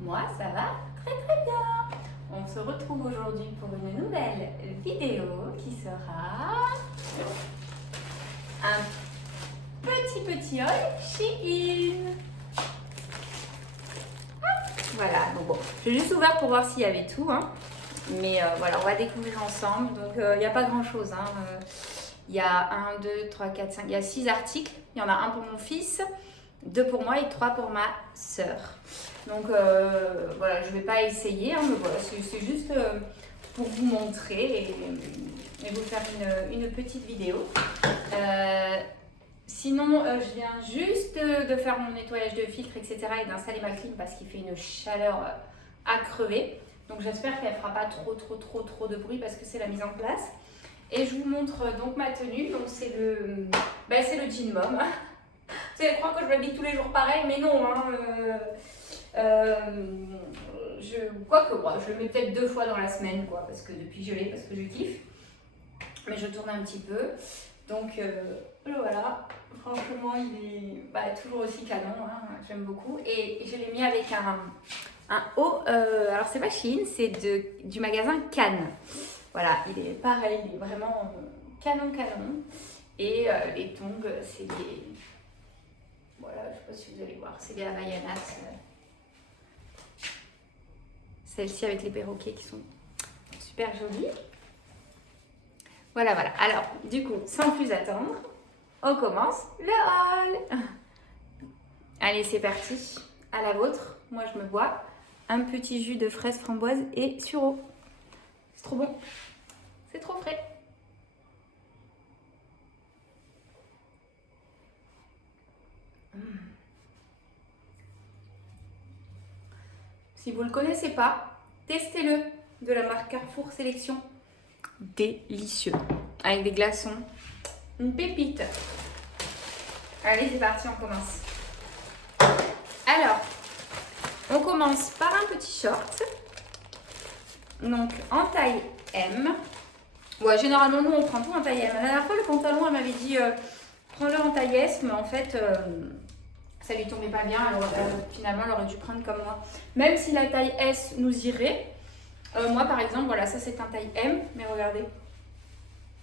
Moi, ça va très très bien. On se retrouve aujourd'hui pour une nouvelle vidéo qui sera un petit haul Shein. Voilà, donc bon, j'ai juste ouvert pour voir s'il y avait tout, hein. Mais voilà, on va découvrir ensemble. Donc il n'y a pas grand chose, hein. Il y a 1, 2, 3, 4, 5, il y a 6 articles. Il y en a un pour mon fils, 2 pour moi et 3 pour ma sœur. Donc voilà, je ne vais pas essayer, hein, mais voilà, c'est juste pour vous montrer et vous faire une petite vidéo. Sinon, je viens juste de faire mon nettoyage de filtre, etc. et d'installer ma clim parce qu'il fait une chaleur à crever. Donc j'espère qu'elle ne fera pas trop de bruit parce que c'est la mise en place. Et je vous montre donc ma tenue. Donc c'est le jean mom. Vous allez croire que je m'habille tous les jours pareil, mais non. Hein, quoique, je le mets peut-être 2 fois dans la semaine, quoi, parce que depuis je l'ai, parce que je kiffe. Mais je tourne un petit peu. Donc voilà, franchement, il est toujours aussi canon, hein, j'aime beaucoup. Et je l'ai mis avec un haut, alors c'est pas Shein, c'est du magasin Cannes. Voilà, il est pareil, il est vraiment canon. Et les tongs, c'est des... Voilà, je sais pas si vous allez voir, c'est des Havaianas. Celles-ci avec les perroquets qui sont super jolies. Voilà. Alors, du coup, sans plus attendre, on commence le haul. Allez, c'est parti. À la vôtre. Moi, je me bois un petit jus de fraise framboise et sureau. C'est trop bon. C'est trop frais. Si vous ne le connaissez pas, testez-le, de la marque Carrefour Sélection. Délicieux. Avec des glaçons. Une pépite. Allez, c'est parti, on commence. Alors, on commence par un petit short. Donc, en taille M. Ouais, généralement, nous, on prend tout en taille M. La dernière fois, le pantalon, elle m'avait dit prends-le en taille S, mais en fait, ça lui tombait pas bien. Alors, finalement, elle aurait dû prendre comme moi. Même si la taille S nous irait. Moi, par exemple, voilà, ça, c'est un taille M. Mais regardez,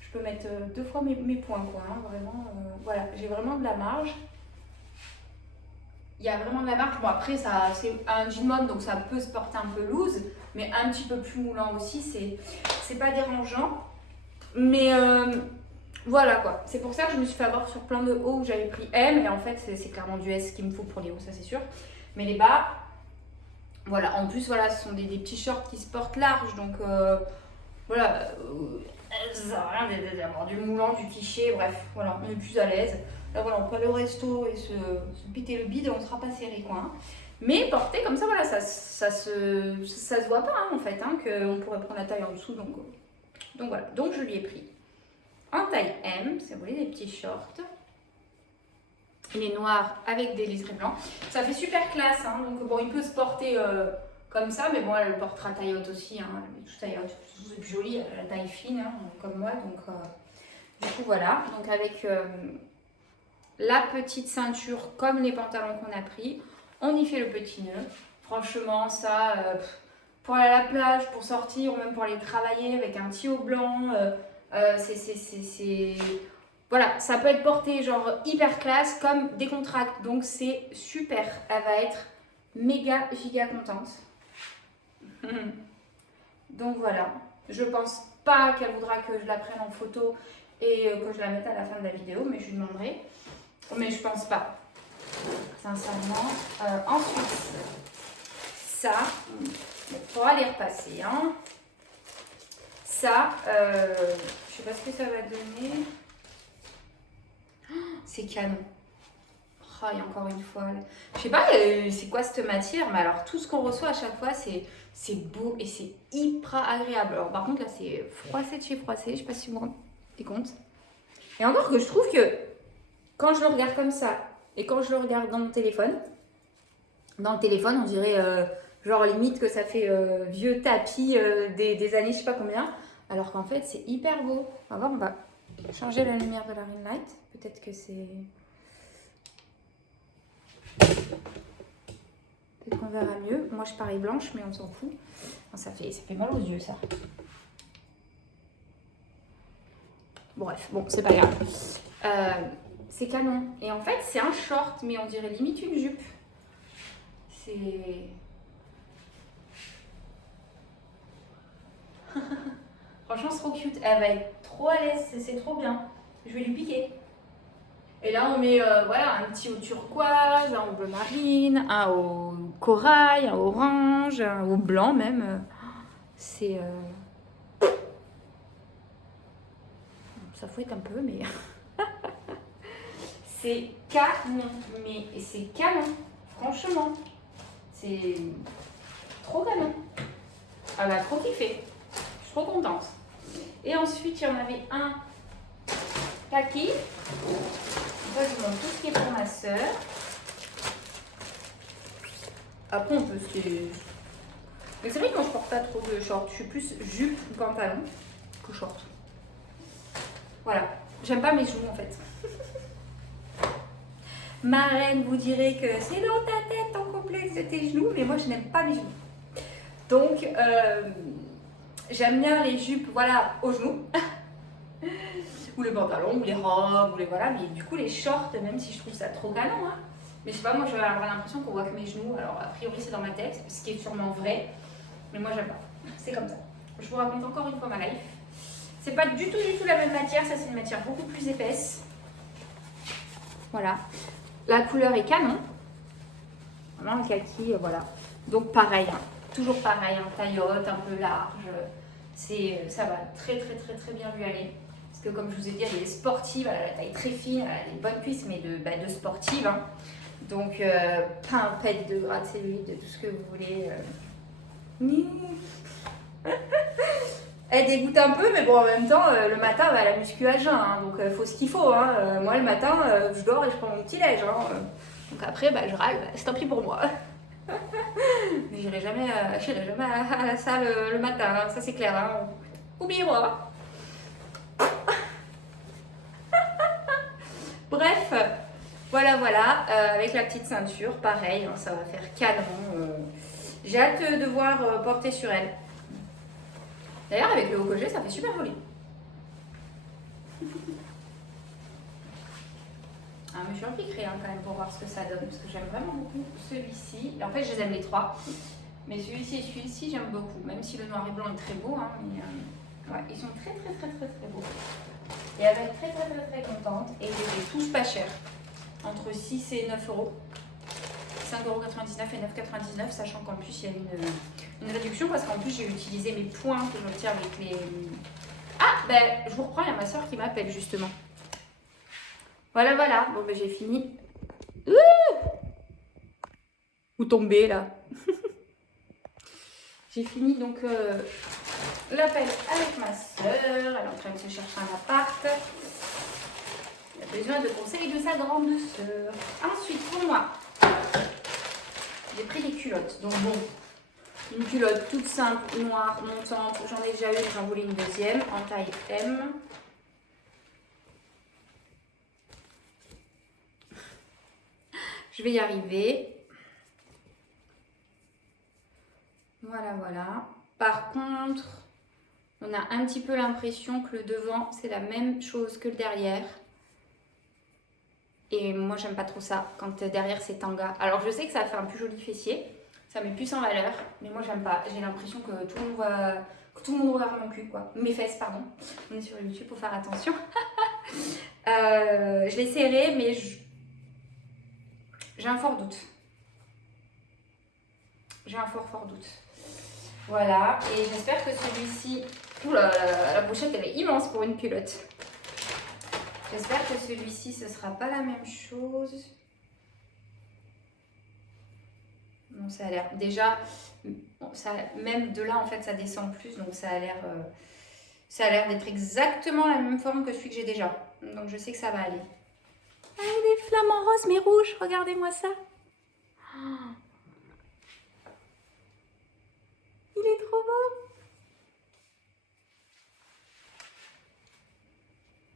je peux mettre 2 fois mes poings, quoi. Hein, vraiment, voilà, j'ai vraiment de la marge. Il y a vraiment de la marge. Bon, après, c'est un jean mom, donc ça peut se porter un peu loose, mais un petit peu plus moulant aussi, c'est pas dérangeant. Mais voilà quoi. C'est pour ça que je me suis fait avoir sur plein de hauts où j'avais pris M, et en fait, c'est clairement du S qu'il me faut pour les hauts, ça c'est sûr. Mais les bas, voilà. En plus, voilà, ce sont des petits shorts qui se portent large, donc voilà. Ça sert à rien d'avoir du moulant, du cliché, bref, voilà, on est plus à l'aise. Là, voilà, on peut aller au resto et se péter le bide, on sera pas serré, quoi. Hein. Mais porter comme ça, voilà, ça se voit pas, hein, en fait, hein, qu'on pourrait prendre la taille en dessous. Donc voilà, donc je lui ai pris en taille M, si vous voulez, des petits shorts. Il est noir avec des liserés blancs. Ça fait super classe, hein, donc bon, il peut se porter comme ça, mais bon, elle le portera taille haute aussi, hein, elle est tout taille haute, c'est plus joli, elle a la taille fine, hein, comme moi, donc du coup, voilà, donc avec... la petite ceinture comme les pantalons qu'on a pris. On y fait le petit nœud. Franchement, ça, pour aller à la plage, pour sortir ou même pour aller travailler avec un petit haut blanc, voilà, ça peut être porté genre hyper classe comme décontracte. Donc c'est super. Elle va être méga giga contente. Donc voilà. Je pense pas qu'elle voudra que je la prenne en photo et que je la mette à la fin de la vidéo, mais je lui demanderai. Mais je pense pas, sincèrement. Ensuite, ça, il faudra les repasser. Hein. Ça, je sais pas ce que ça va donner. Oh, c'est canon. Oh, et encore une fois, je sais pas c'est quoi cette matière, mais alors tout ce qu'on reçoit à chaque fois, c'est beau et c'est hyper agréable. Alors par contre, là, c'est froissé de chez froissé, je sais pas si vous vous rendez compte. Et encore que je trouve que quand je le regarde comme ça et quand je le regarde dans le téléphone, on dirait genre limite que ça fait vieux tapis des années je sais pas combien, alors qu'en fait c'est hyper beau. On va voir, on va changer la lumière de la ring light, peut-être que c'est... Peut-être qu'on verra mieux. Moi, je parie blanche, mais on s'en fout. Enfin, ça fait mal aux yeux, ça. Bref, bon, c'est pas grave. C'est canon. Et en fait, c'est un short, mais on dirait limite une jupe. C'est... Franchement, c'est trop cute. Elle va être trop à l'aise, c'est trop bien. Je vais lui piquer. Et là, on met voilà, un petit au turquoise, un au bleu marine, un au corail, un orange, un au blanc même. C'est... Ça fouette un peu, mais... c'est canon. Mais c'est canon. Franchement. C'est trop canon. Elle va trop kiffer. Je suis trop contente. Et ensuite, il y en avait un kaki. Ça, je vous montre tout ce qui est pour ma soeur. Après, on peut se... Mais c'est vrai que quand je porte pas trop de shorts, je suis plus jupe ou pantalon que short. Voilà. J'aime pas mes genoux en fait. Ma reine vous dirait que c'est dans ta tête ton complexe de tes genoux, mais moi je n'aime pas mes genoux. Donc, j'aime bien les jupes, voilà, aux genoux. Ou les pantalons, ou les robes, ou les voilà. Mais du coup, les shorts, même si je trouve ça trop canon, hein. Mais je sais pas, moi, je vais avoir l'impression qu'on voit que mes genoux. Alors, a priori, c'est dans ma tête, ce qui est sûrement vrai. Mais moi, j'aime pas. C'est comme ça. Je vous raconte encore une fois ma life. C'est pas du tout la même matière. Ça, c'est une matière beaucoup plus épaisse. Voilà. La couleur est canon. Vraiment, le kaki, voilà. Donc, pareil, hein. Toujours pareil, hein. Taillotte, un peu large. Ça va très bien lui aller. Parce que comme je vous ai dit, elle est sportive, elle a la taille très fine, elle a des bonnes cuisses, mais de sportive. Hein. Donc, pas un pet de gras de cellulite, de tout ce que vous voulez. Elle dégoûte un peu, mais bon, en même temps, le matin, elle a la muscu à jeun. Hein, donc, il faut ce qu'il faut. Hein. Moi, le matin, je dors et je prends mon petit déj. Hein. Donc après, je râle, c'est tant pis pour moi. Mais j'irai jamais à la salle le matin, hein, ça c'est clair. Hein. Oubliez-moi. Bref, voilà, avec la petite ceinture, pareil, hein, ça va faire canon. J'ai hâte de voir porter sur elle. D'ailleurs, avec le haut que j'ai, ça fait super joli. Je me suis impliquée hein, quand même pour voir ce que ça donne, parce que j'aime vraiment beaucoup celui-ci. En fait, je les aime les trois. Mais celui-ci et celui-ci, j'aime beaucoup. Même si le noir et blanc est très beau, hein, mais ouais, ils sont très beaux. Et elle va être très contente. Et je les ai tous pas chers. Entre 6 et 9 euros. 5,99 € et 9,99 €, sachant qu'en plus, il y a une réduction, parce qu'en plus, j'ai utilisé mes points que j'obtiens avec les... Ah, je vous reprends, il y a ma soeur qui m'appelle, justement. Voilà. Bon, j'ai fini. Où tomber, là. J'ai fini, donc, l'appel avec ma soeur. Elle est en train de se chercher un appart. Elle a besoin de conseils de sa grande soeur. Ensuite, pour moi, j'ai pris des culottes. Donc, bon, une culotte toute simple, noire, montante. J'en ai déjà une, j'en voulais une deuxième, en taille M. Je vais y arriver. Voilà. Par contre, on a un petit peu l'impression que le devant, c'est la même chose que le derrière. Et moi, j'aime pas trop ça, quand derrière, c'est tanga. Alors, je sais que ça fait un plus joli fessier. Ça met plus en valeur. Mais moi, j'aime pas. J'ai l'impression que tout le monde regarde mon cul, quoi. Mes fesses, pardon. On est sur YouTube, faut faire attention. Je l'ai serré, mais j'ai un fort doute. J'ai un fort doute. Voilà, et j'espère que celui-ci... Oula, la pochette elle est immense pour une culotte. J'espère que celui-ci ce sera pas la même chose. Non, ça a l'air... Déjà, même de là en fait ça descend plus, donc ça a l'air d'être exactement la même forme que celui que j'ai déjà. Donc je sais que ça va aller. Ah, des flamants roses mais rouges, regardez-moi ça. Oh. Il est trop beau.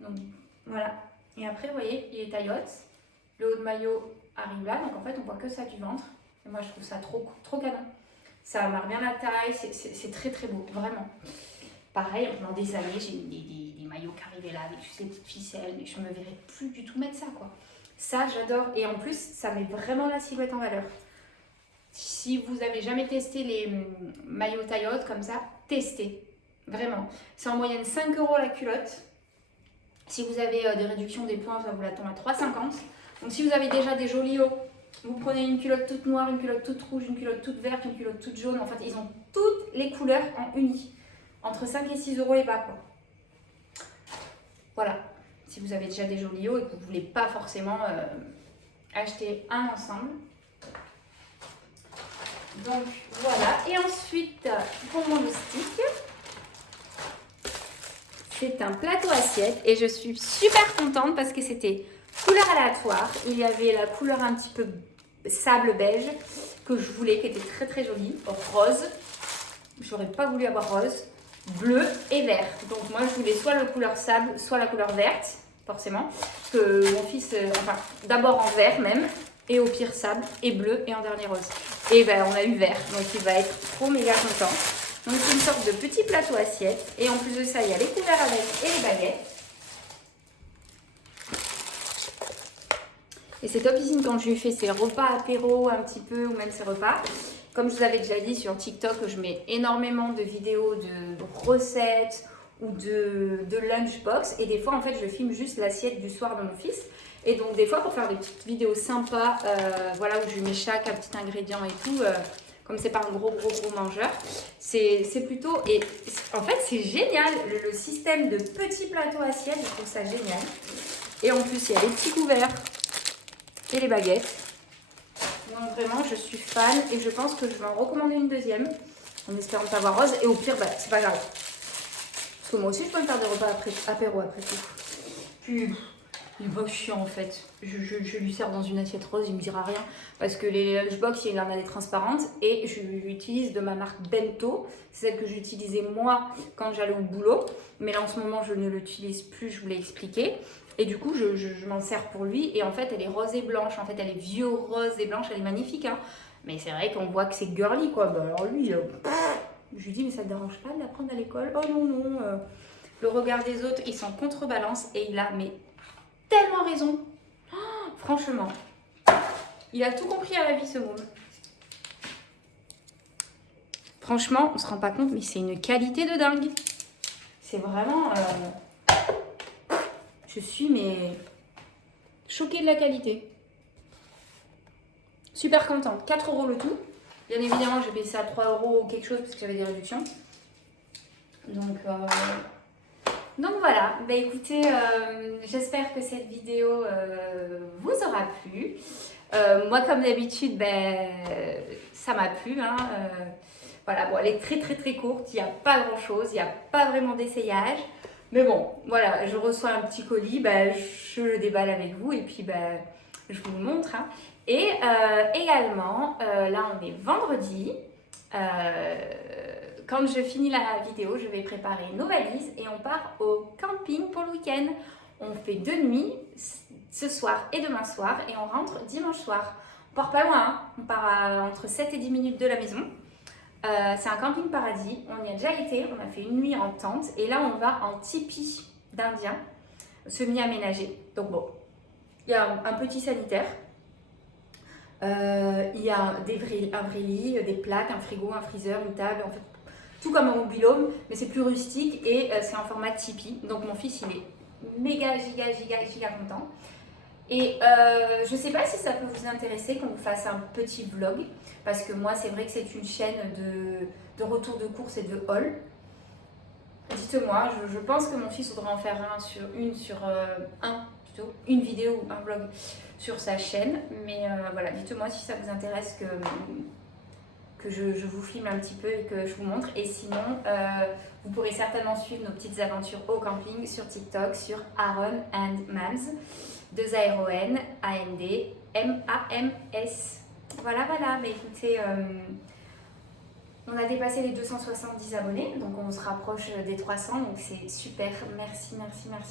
Donc voilà. Et après, vous voyez, il est taillotte. Le haut de maillot arrive là. Donc en fait, on voit que ça du ventre. Et moi, je trouve ça trop, trop canon. Ça marque bien la taille, c'est très très beau, vraiment. Pareil, pendant des années, j'ai mis des maillots qui arrivaient là avec juste des petites ficelles, mais je me verrais plus du tout mettre ça, quoi. Ça, j'adore. Et en plus, ça met vraiment la silhouette en valeur. Si vous avez jamais testé les maillots taille haute comme ça, testez. Vraiment. C'est en moyenne 5 € la culotte. Si vous avez des réductions des points, ça vous la tombe à 3,50 €. Donc si vous avez déjà des jolis hauts, vous prenez une culotte toute noire, une culotte toute rouge, une culotte toute verte, une culotte toute jaune. En fait, ils ont toutes les couleurs en uni. Entre 5 et 6 € les bas, quoi. Voilà. Si vous avez déjà des jolis hauts et que vous ne voulez pas forcément acheter un ensemble. Donc voilà. Et ensuite, pour mon stick, c'est un plateau assiette. Et je suis super contente parce que c'était couleur aléatoire. Il y avait la couleur un petit peu sable beige que je voulais, qui était très très jolie. Rose. J'aurais pas voulu avoir rose. Bleu et vert. Donc moi je voulais soit la couleur sable, soit la couleur verte, forcément. Parce que mon fils, enfin d'abord en vert même, et au pire sable, et bleu, et en dernier rose. Et ben on a eu vert, donc il va être trop méga content. Donc c'est une sorte de petit plateau assiette. Et en plus de ça, il y a les couverts avec et les baguettes. Et c'est topissime quand je lui fais ses repas apéro un petit peu, ou même ses repas. Comme je vous avais déjà dit sur TikTok, je mets énormément de vidéos de recettes ou de lunchbox. Et des fois, en fait, je filme juste l'assiette du soir de mon fils. Et donc, des fois, pour faire des petites vidéos sympas, voilà, où je lui mets chaque petit ingrédient et tout, comme c'est pas un gros mangeur, c'est plutôt... Et en fait, c'est génial, le système de petits plateaux assiettes, je trouve ça génial. Et en plus, il y a les petits couverts et les baguettes. Donc vraiment, je suis fan et je pense que je vais en recommander une deuxième en espérant pas avoir rose. Et au pire, bah, c'est pas grave. Parce que moi aussi, je peux me faire des repas apéro après tout. Puis, il est pas chiant en fait. Je lui sers dans une assiette rose, il me dira rien. Parce que les lunchbox, il en a des transparentes. Et je l'utilise de ma marque Bento. C'est celle que j'utilisais moi quand j'allais au boulot. Mais là, en ce moment, je ne l'utilise plus, je vous l'ai expliqué. Et du coup, je m'en sers pour lui. Et en fait, elle est rose et blanche. En fait, elle est vieux rose et blanche. Elle est magnifique. Hein. Mais c'est vrai qu'on voit que c'est girly, quoi. Bah, alors lui, je lui dis, mais ça te dérange pas de la prendre à l'école? Oh non, non. Le regard des autres, il s'en contrebalance. Et il a mais tellement raison. Oh, franchement. Il a tout compris à la vie, ce môme. Franchement, on se rend pas compte, mais c'est une qualité de dingue. C'est vraiment... Je suis mais choquée de la qualité. Super contente. 4 € le tout. Bien évidemment, j'ai payé ça à 3 € ou quelque chose parce que j'avais des réductions. Donc voilà. Bah écoutez, j'espère que cette vidéo vous aura plu. Moi, comme d'habitude, ça m'a plu. Hein, voilà, bon, elle est très très très courte. Il n'y a pas grand chose. Il n'y a pas vraiment d'essayage. Mais bon, voilà, je reçois un petit colis, je le déballe avec vous et puis je vous le montre. Hein. Et également, là on est vendredi. Quand je finis la vidéo, je vais préparer nos valises et on part au camping pour le week-end. On fait 2 nuits, ce soir et demain soir, et on rentre dimanche soir. On part pas loin, hein. On part à entre 7 et 10 minutes de la maison. C'est un camping paradis, on y a déjà été, on a fait une nuit en tente et là on va en tipi d'Indien, semi-aménagé. Donc bon, il y a un petit sanitaire, il y a un vrai lit, des plaques, un frigo, un freezer, une table, en fait tout comme un mobil-home, mais c'est plus rustique et c'est en format tipi. Donc mon fils il est méga giga content. Et je ne sais pas si ça peut vous intéresser qu'on vous fasse un petit vlog, parce que moi c'est vrai que c'est une chaîne de retour de course et de haul. Dites-moi, je pense que mon fils voudra en faire une vidéo ou un vlog sur sa chaîne. Mais voilà, dites-moi si ça vous intéresse que je vous filme un petit peu et que je vous montre. Et sinon, vous pourrez certainement suivre nos petites aventures au camping sur TikTok, sur Aaron and Mams. 2 ARON, AND, MAMS. Voilà, mais écoutez, on a dépassé les 270 abonnés, donc on se rapproche des 300, donc c'est super. Merci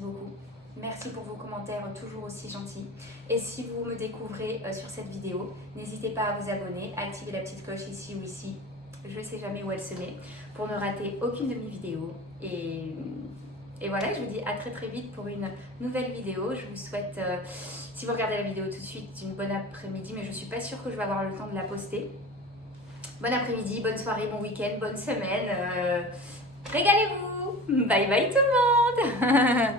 beaucoup. Merci pour vos commentaires toujours aussi gentils. Et si vous me découvrez sur cette vidéo, n'hésitez pas à vous abonner, à activer la petite cloche ici ou ici. Je ne sais jamais où elle se met pour ne rater aucune de mes vidéos. Et voilà, je vous dis à très très vite pour une nouvelle vidéo. Je vous souhaite, si vous regardez la vidéo tout de suite, une bonne après-midi, mais je ne suis pas sûre que je vais avoir le temps de la poster. Bon après-midi, bonne soirée, bon week-end, bonne semaine. Régalez-vous. Bye bye tout le monde.